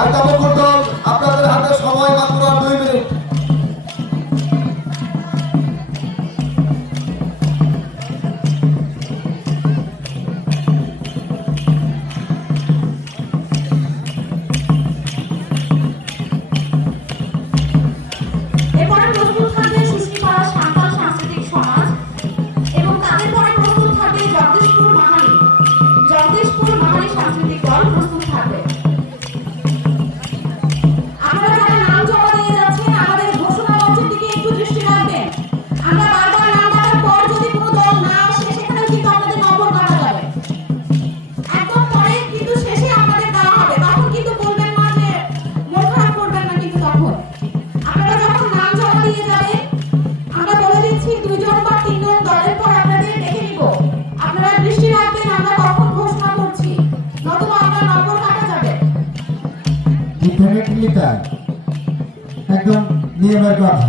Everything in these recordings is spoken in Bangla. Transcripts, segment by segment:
মাইকা মুকুটন আপনাদের হাতে সময় মাত্র 2 মিনিট। একদম নিয়মের কথা,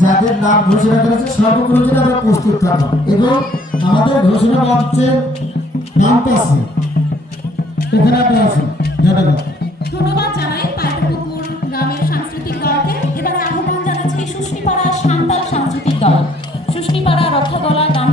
যাদের নাম ঘোষণা করেছে সর্বপ্রথমে আমরা প্রস্তুত থাকবো এবং আমাদের ঘোষণা মঞ্চের নাম পাশে এখানে আপনি আসুন। ধন্যবাদ। ধন্যবাদ জানাই পায়রাপুকুর গ্রামের সাংস্কৃতিক দলকে। এবারে আহ্বান জানাচ্ছি সুষ্মিপাড়া সান্তাল সাংস্কৃতিক দল, সুষ্মিপাড়া রক্ষাগলা গান